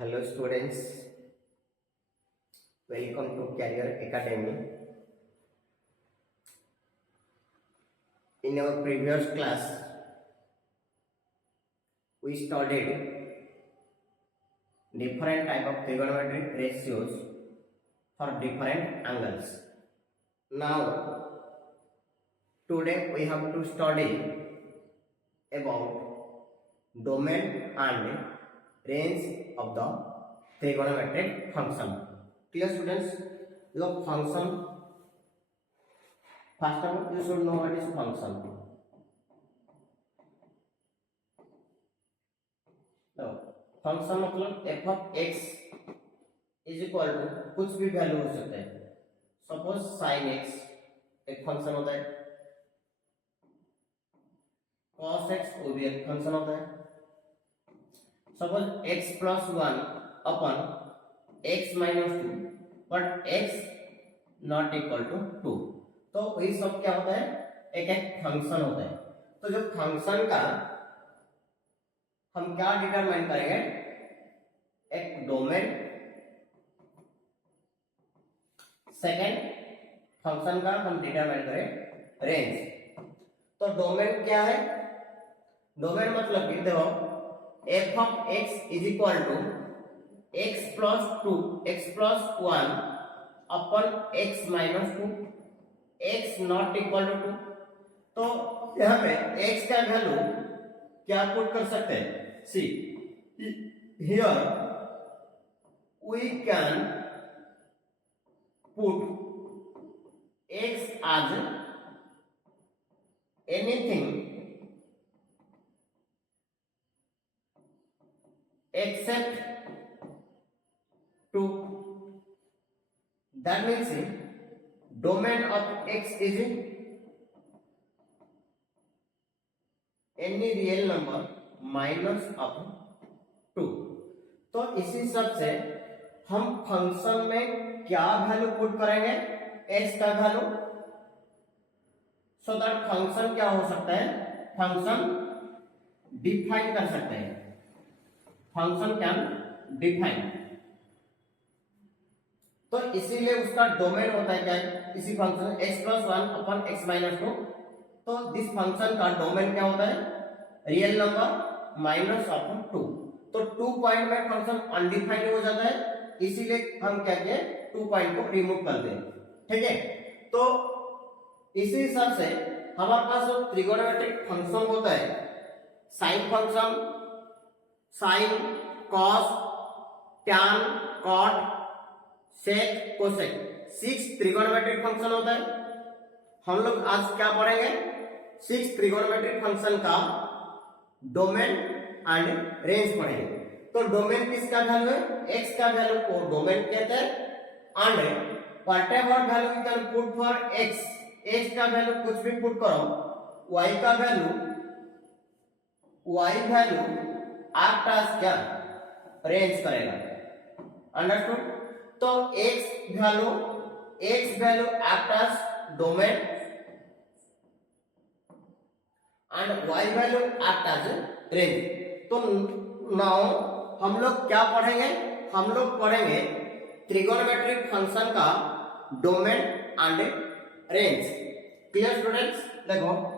Hello students, welcome to Career Academy. In our previous class, we studied different type of trigonometric ratios for different angles. Now, today we have to study about domain and range of the trigonometric function. Clear students? Look, function. First of all, you should know what is function. Now, function मतलब f of x is equal to कुछ भी value हो सकता है. Suppose sin x एक function होता है, cos x वो भी एक फंक्शन होता है. Suppose x plus 1 upon x minus 2 but x not equal to 2, तो ये सब क्या होता है, एक एक फंक्शन होता है. तो जो फंक्शन का हम क्या डिटरमाइन करेंगे, एक डोमेन, सेकेंड फंक्शन का हम डिटरमाइन करें रेंज. तो डोमेन क्या है, डोमेन मतलब कि देखो f of x is equal to x plus 2 x plus 1 upon x minus 2 x not equal to 2. तो यहाँ पे x का वैल्यू क्या पुट कर सकते हैं, सी here we can put x as anything except 2. That means domain of x is any real number minus of 2. तो इसी सब से हम फंक्शन में क्या वैल्यू पुट करेंगे, x का वैल्यू, सो दैट फंक्शन क्या हो सकता है, फंक्शन डिफाइन कर सकते हैं. फंक्शन कैन डिफाइन, तो इसीलिए उसका डोमेन होता है क्या, इसी function x plus 1 upon x minus 2. तो दिस फंक्शन का डोमेन क्या होता है, रियल नंबर माइनस अपन 2. तो 2 पॉइंट में फंक्शन अनडिफाइंड हो जाता है, इसीलिए हम क्या किए, 2 पॉइंट को रिमूव कर दें. ठीक है, तो इसी हिसाब से हमारे पास जो ट्रिगोनोमेट्रिक फंक्शन होता है, sine function, sine, cos, tan, cot, sec, cosec, 6 trigonometric function होता है. हम लोग आज क्या पढ़ेंगे, 6 ट्रिगोनोमेट्रिक फंक्शन का डोमेन एंड रेंज पढ़ेंगे. तो डोमेन किसका वैल्यू है, x का वैल्यू को डोमेन कहते हैं, and whatever value you can put for x का वैल्यू कुछ भी पुट करो, y का value, y value act as क्या, रेंज करेगा. अंडरस्टूड. तो x value act as domain and y value act as range. तो नाउ हम लोग क्या पढ़ेंगे, हम लोग पढ़ेंगे ट्रिगोनोमेट्रिक फंक्शन का domain and range. Clear students? देखो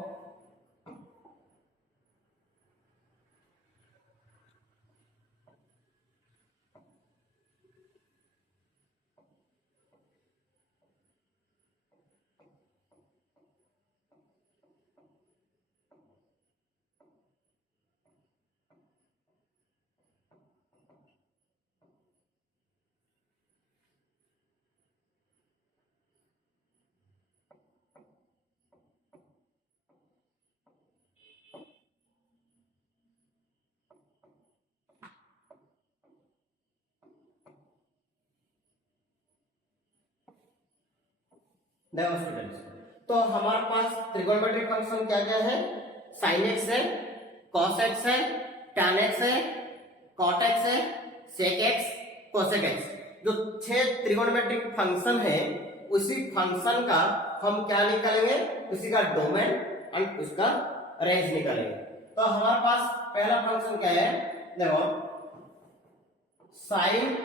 देखो स्टूडेंट्स, तो हमारे पास ट्रिगोनोमेट्रिक फंक्शन क्या क्या है, sin x है, cos x है, tan x है, cot x है, sec x, cosec x. जो 6 ट्रिगोनोमेट्रिक फंक्शन है, उसी फंक्शन का हम क्या निकालेंगे, उसी का डोमेन एंड उसका रेंज निकालेंगे. तो हमारे पास पहला फंक्शन क्या है, देखो साइन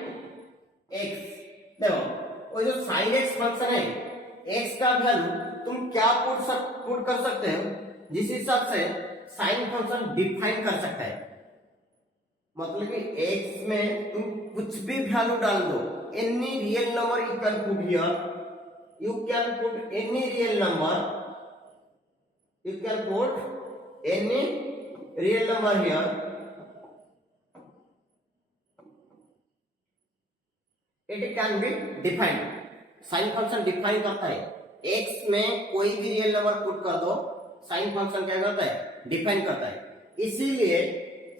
एक्स, देखो वो जो साइन एक्स फंक्शन है, एक्स का वैल्यू तुम क्या पुट कर सकते हो, जिस हिसाब से साइन फंक्शन डिफाइन कर सकता है। मतलब कि एक्स में तुम कुछ भी वैल्यू डाल दो, any real number you can put here, you can put any real number, you can put any real number here, it can be defined. Sine function define करता है, एक्स में कोई भी रियल नंबर पुट कर दो, sine function क्या करता है, डिफाइन करता है। इसीलिए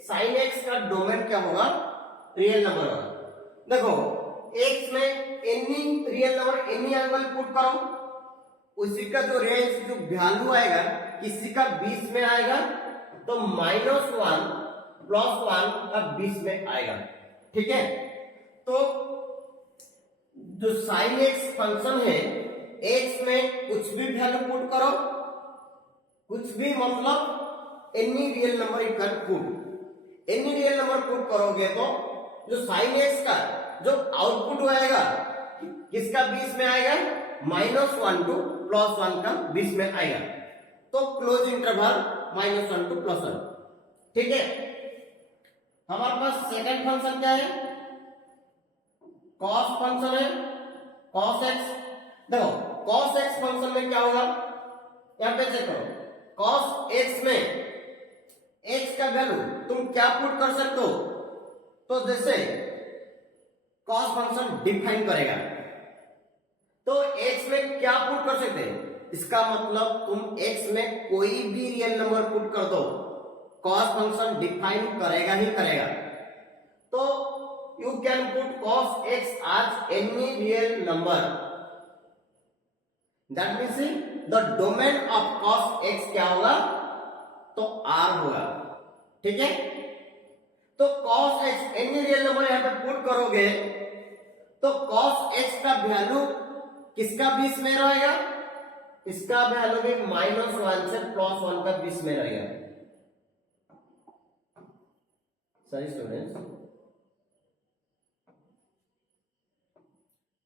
साइन एक्स का डोमेन क्या होगा, रियल नंबर होगा। देखो एक्स में any real number any angle put करो, उसी का जो रेंज जो वैल्यू आएगा किसी का 20 में आएगा, तो -1 +1 का 20 में आएगा। ठीक है, तो जो साइन एक्स फंक्शन है, एक्स में कुछ भी वैल्यू पुट करो, कुछ भी मतलब any real number you can put, any real number put करोगे तो जो साइन एक्स का जो आउटपुट आएगा किसका 20 में आएगा, -1 to +1 का 20 में आएगा। तो क्लोज इंटरवल -1 to +1। ठीक है, हमारे पास सेकंड फंक्शन क्या है, कॉस फंक्शन है, कॉस एक्स। देखो कॉस एक्स फंक्शन में क्या होगा, यहां पे चेक करो, कॉस एक्स में एक्स का वैल्यू तुम क्या पुट कर सकते हो, तो जैसे कॉस फंक्शन डिफाइन करेगा तो एक्स में क्या पुट कर सकते हैं, इसका मतलब तुम एक्स में कोई भी रियल नंबर पुट कर दो, कॉस फंक्शन डिफाइन करेगा ही करेगा। तो you can put cos x as any real number, that means the domain of cos x क्या होगा, तो आर होगा। ठीक है, तो cos x any real number यहां पे पुट करोगे तो कॉस एक्स का वैल्यू किसका 20 में रहेगा, इसका वैल्यू भी -1 से +1 का 20 में रहेगा। सही स्टूडेंट्स,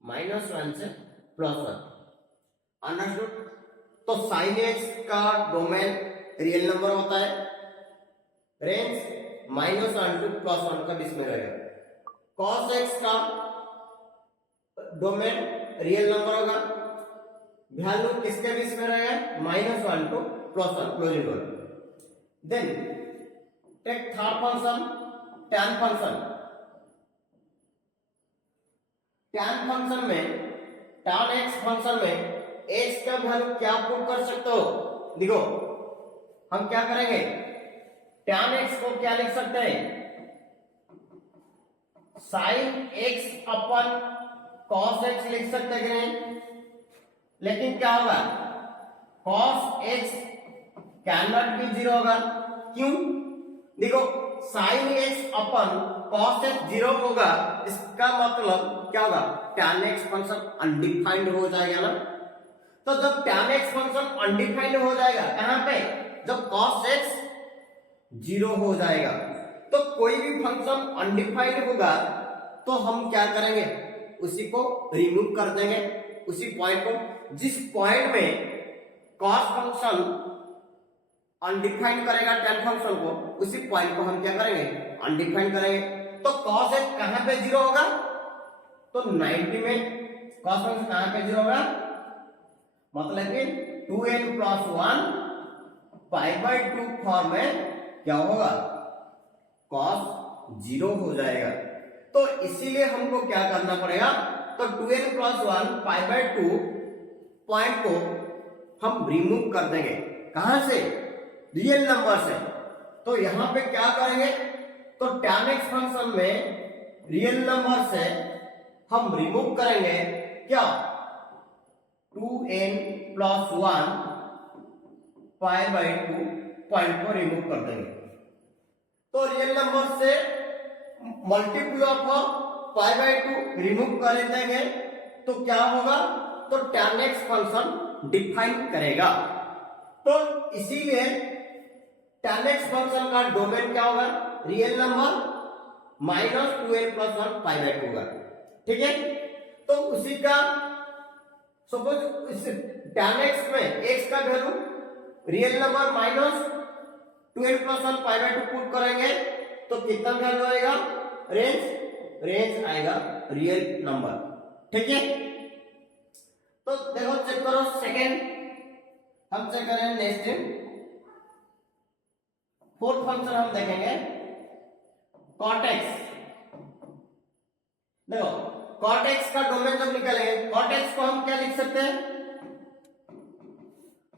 -1 से +1, अंडरस्टूड। तो साइन एक्स का डोमेन रियल नंबर होता है, रेंज -1 to +1 का 20 में रहेगा। कॉस एक्स का डोमेन रियल नंबर होगा, वैल्यू किसके 20 में रहेगा, -1 to +1, close interval. Then take third function, tan फंक्शन। tan फंक्शन में, tan x फंक्शन में x का वैल्यू क्या पुट कर सकते हो, देखो हम क्या करेंगे, tan x को क्या लिख सकते हैं, sin x अपन cos x लिख सकते हैं कि नहीं, लेकिन क्या होगा, cos x can not B 0 होगा, क्यों, देखो sin x अपन cos x 0 होगा, इसका मतलब क्या होगा, tan x फंक्शन अनडिफाइंड हो जाएगा ना। तो जब tan x फंक्शन अनडिफाइंड हो जाएगा कहां पे, जब cos x 0 हो जाएगा, तो कोई भी फंक्शन अनडिफाइंड होगा तो हम क्या करेंगे, उसी को रिमूव कर देंगे, उसी पॉइंट को, जिस पॉइंट में cos फंक्शन अनडिफाइंड करेगा tan फंक्शन को, उसी पॉइंट को हम क्या करेंगे, अनडिफाइंड करेंगे। तो cos x कहां पे 0 होगा, तो 90 में cos फंक्शन कहां पे 0 होगा, मतलब कि 2n+1 π/2 फॉर्म में क्या होगा, cos 0 हो जाएगा। तो इसीलिए हमको क्या करना पड़ेगा, तो 2n+1 π/2 पॉइंट को हम रिमूव कर देंगे, कहां से, रियल नंबर से। तो यहां पे क्या करेंगे, तो tan x फंक्शन में रियल नंबर से हम रिमूव करेंगे क्या, 2n+1 π/2 पॉइंट को रिमूव कर देंगे। तो रियल नंबर से मल्टीपल ऑफ π/2 रिमूव कर देंगे तो क्या होगा, तो tan x फंक्शन डिफाइन करेगा। तो इसीलिए tan x फंक्शन का डोमेन क्या होगा, real number, minus 2n plus 1 pi by 2 होगा। ठीक है, तो उसी का सपोज इस tan x में x का value real number minus 2n plus 1 pi by 2 put करेंगे तो कितना वैल्यू आएगा, रेंज आएगा रियल नंबर। ठीक है, तो देखो चेक करो सेकंड, हम चेक करें नेक्स्ट फोर्थ फंक्शन हम देखेंगे cot x। देखो cot x का डोमेन जब निकालेंगे, cot x को हम क्या लिख सकते हैं,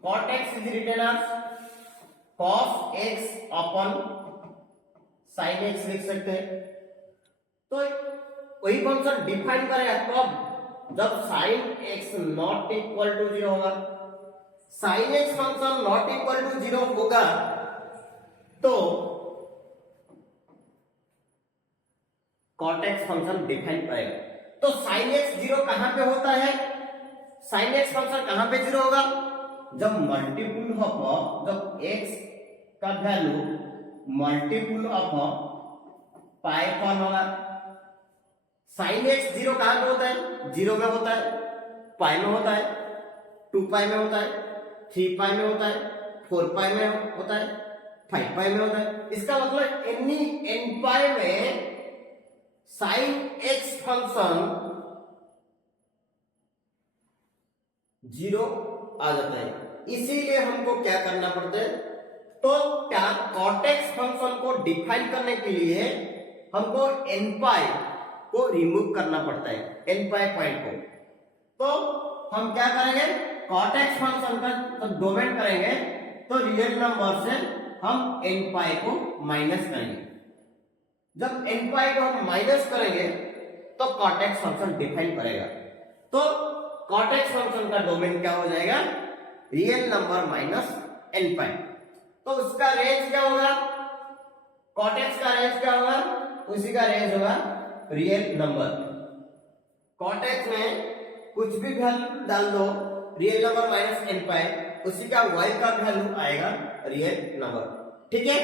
cot x is written as cos x upon sin x लिख सकते हैं। तो वही फंक्शन डिफाइन करेगा कब, जब sin x not equal to 0 होगा। sin x function not equal to 0 होगा तो cot x फंक्शन डिफाइन करेगा। तो sin x 0 कहां पे होता है, sin x फंक्शन कहां पे 0 होगा, जब मल्टीपुल ऑफ, जब x का वैल्यू मल्टीपुल ऑफ पाई पर होगा। sin x 0 कहां पे होता है, 0 में होता है, पाई में होता है, 2 पाई में होता है, 3 पाई में होता है, 4 पाई में होता है, 5 पाई में होता है। इसका मतलब एनी n पाई में sin x फंक्शन 0 आ जाता है। इसीलिए हमको क्या करना पड़ता है, तो क्या cot x फंक्शन को डिफाइन करने के लिए हमको n पाई को रिमूव करना पड़ता है, n पाई पॉइंट को। तो हम क्या करेंगे, cot x फंक्शन का डोमेन करेंगे तो रियल नंबर से हम n पाई को माइनस करेंगे। जब n पाई को हम माइनस करेंगे तो cot x फंक्शन डिफाइन करेगा। तो cot x फंक्शन का डोमेन क्या हो जाएगा, रियल नंबर माइनस n पाई। तो उसका रेंज क्या होगा, cot x का रेंज क्या होगा, उसी का रेंज होगा रियल नंबर। cot x में कुछ भी वैल्यू डाल दो, रियल नंबर माइनस n पाई, उसी का y का वैल्यू आएगा रियल नंबर। ठीक है,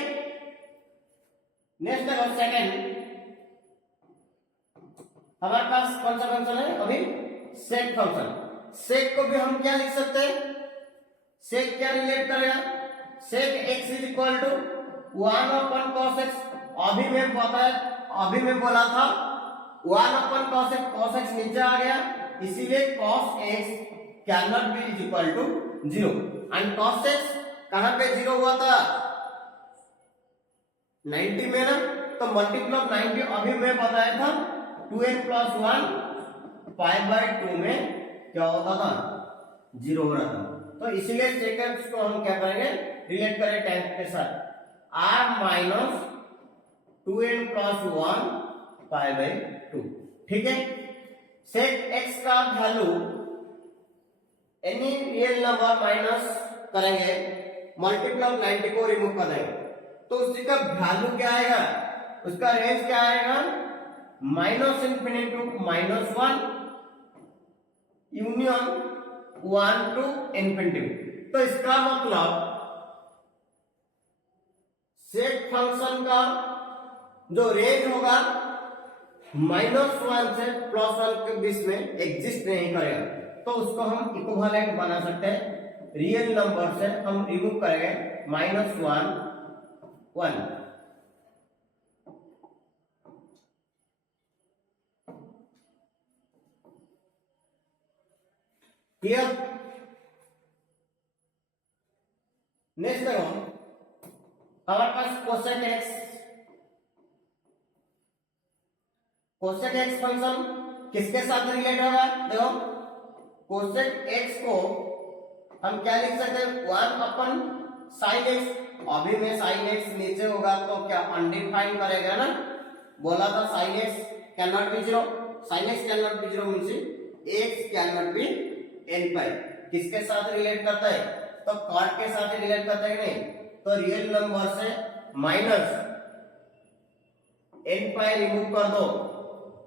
नेक्स्ट देखो सेकंड, हमारे पास कौन सा फंक्शन है अभी, सेक फंक्शन। सेक को भी हम क्या लिख सकते हैं, सेक क्या रिलेट करेगा, sec x is equal to 1 upon cos x। अभी मैं बोला था 1 upon cos x, cos x नीचे आ गया, इसीलिए cos x can not be is equal to 0। And cos x कहां पे 0 हुआ था, 90 में ना, तो मल्टीपल ऑफ 90 अभी मैं बताया था 2n प्लस 1 पाई बाय 2 में क्या होता था, 0 हो रहा था। तो इसीलिए सेकंड्स को हम क्या करेंगे, रिलेट करें टाइम के साथ, r minus 2n plus 1 pi by 2। ठीक है, सेक x का value any real number minus करेंगे, मल्टीपल ऑफ 90 को रिमूव कर देंगे तो उसी का वैल्यू क्या आएगा, उसका रेंज क्या आएगा, minus infinity to minus 1 union 1 to infinity. तो इसका मतलब सेक फंक्शन का जो रेंज होगा माइनस 1 से प्लस 1 के बीच में एग्जिस्ट नहीं करेगा। तो उसको हम इक्विवेलेंट बना सकते हैं, रियल नंबर से हम रिमूव करेंगे माइनस 1 1। क्लियर, नेक्स्ट देखो हमारे पास कोसेक एक्स फंक्शन किसके साथ रिलेट होगा, देखो कोसेक एक्स को हम क्या लिख सकते हैं, 1 अपन साइन एक्स। अभी में साइन एक्स नीचे होगा तो क्या अनडिफाइन करेगा ना, बोला था sine x can not B 0, sine x can not B 0 means x can not B n पाई। किसके साथ रिलेट करता है, तो cot के साथ ही रिलेट करता है कि नहीं, तो रियल नंबर से माइनस n पाई रिमूव कर दो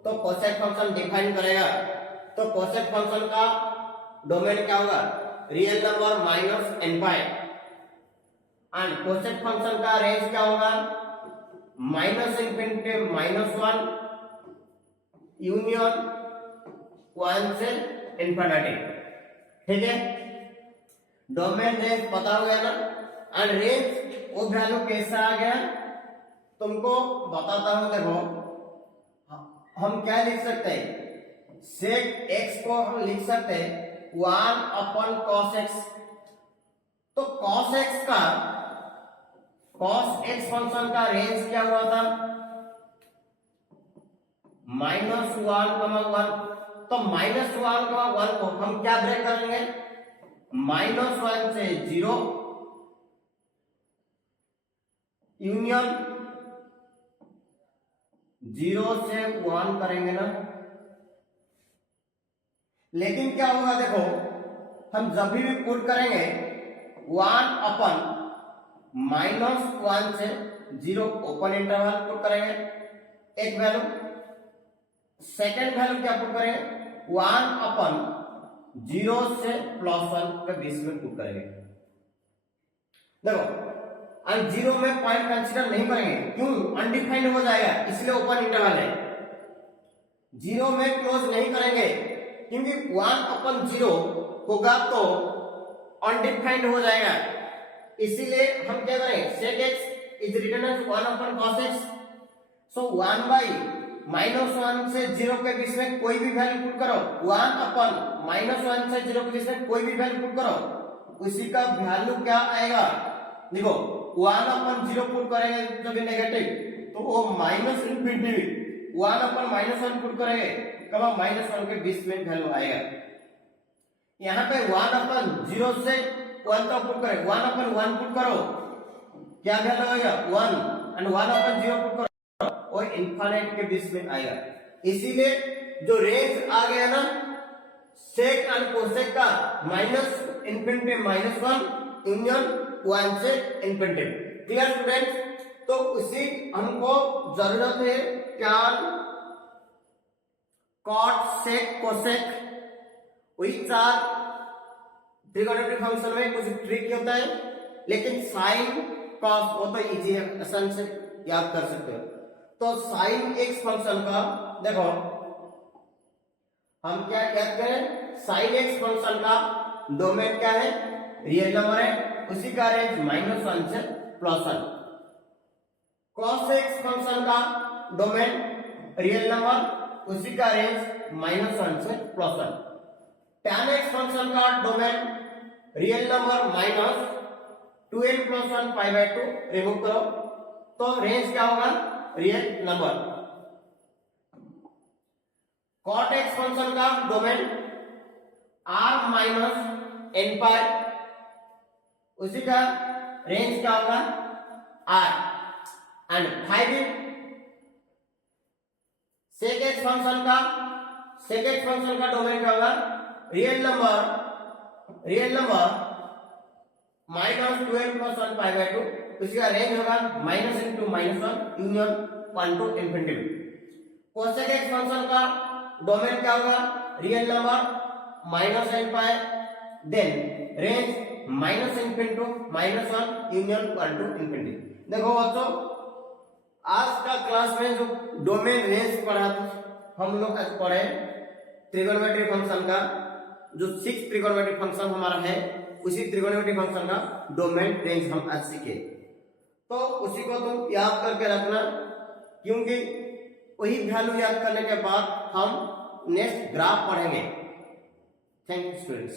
तो कोसेक फंक्शन डिफाइन करेगा। तो कोसेक फंक्शन का डोमेन क्या होगा, real number minus n pi. And cosec function का रेंज क्या होगा, माइनस इन्फिनिटी -1 यूनियन 1 से इन्फिनिटी। ठीक है, डोमेन रेंज पता हो गया ना। एंड रेंज वो वैल्यू कैसा आ गया तुमको बताता हूं। देखो हम क्या लिख सकते हैं, सेक एक्स को हम लिख सकते हैं 1 अपन cos x। तो cos x का cos x फंक्शन का रेंज क्या हुआ था, -1, तो -1 को हम क्या ब्रेक करेंगे, -1 से 0 यूनियन 0 से 1 करेंगे ना। लेकिन क्या होगा देखो, हम जब भी पुट करेंगे 1 अपन -1 से 0 ओपन इंटरवल पुट करेंगे एक वैल्यू। सेकेंड वैल्यू क्या पुट करेंगे, 1 अपन 0 से +1 के बीच में पुट करेंगे। देखो और 0 में पॉइंट कंसीडर नहीं करेंगे, क्यों, अनडिफाइंड हो जाएगा, इसलिए ओपन इंटरवल है। 0 में क्लोज नहीं करेंगे क्योंकि 1 अपन 0 होगा तो अनडिफाइंड हो जाएगा, इसीलिए हम क्या करें, sec x is written as 1 upon cos x। So 1 by -1 से 0 के बीच में कोई भी वैल्यू पुट करो, 1 अपन -1 से 0 के बीच में कोई भी वैल्यू पुट करो, उसी का वैल्यू क्या आएगा। देखो 1 अपन 0 पुट करेंगे जब नेगेटिव तो वो -∞, 1 अपन -1 पुट करेंगे कब -1 के बीच में वैल्यू आएगा। यहाँ पे 1 अपन 0 से 1 का पुट करें, 1 अपन 1 पुट करो, क्या वैल्यू आएगा 1, एंड 1 अपन 0 पुट करो और इनफाइनाइट के बीच में आएगा। इसीलिए जो रेंज आ गया ना सेक एंड कोसेक का -∞ -1 यूनियन 1 से इन्फिनिटी। क्लियर स्टूडेंट्स, तो उसी हमको जरूरत है क्या, कॉट सेक कोसेक, वही 4 ट्रिगोनोमेट्रिक फंक्शन में कुछ ट्रिक होता है, लेकिन साइन कॉस वो तो इजी है, आसान से याद कर सकते हो। तो साइन एक्स फंक्शन का देखो हम क्या याद करें, साइन एक्स फंक्शन का डोमेन क्या है, रियल नंबर है, उसी का रेंज -1 से +1। कॉस एक्स फंक्शन का डोमेन रियल नंबर, उसी का रेंज -1 से +1। tan x फंक्शन का domain real number -2n + 1 π/2 remove करो तो रेंज क्या होगा, real number. cot x function का डोमेन r - n π, उसी का रेंज क्या होगा r, and 5 sec x function का डोमेन क्या होगा, रियल नंबर -2n + 1 π/2, उसका रेंज होगा -1 union 1 to infinity. cosec x function का डोमेन क्या होगा, real number -nπ, then range -∞ to -1 union 1 to infinity. देखो बच्चों आज का क्लास में जो डोमेन रेंज पढ़ा हम लोग आज पढ़े ट्रिगोनोमेट्रिक फंक्शन का, जो 6 ट्रिगोनोमेट्रिक फंक्शन हमारा है, उसी ट्रिगोनोमेट्रिक फंक्शन का डोमेन रेंज हम आज सीखे। तो उसी को तुम याद करके रखना, क्योंकि वही वैल्यू याद करने के बाद हम नेक्स्ट ग्राफ पढ़ेंगे। Thank you students.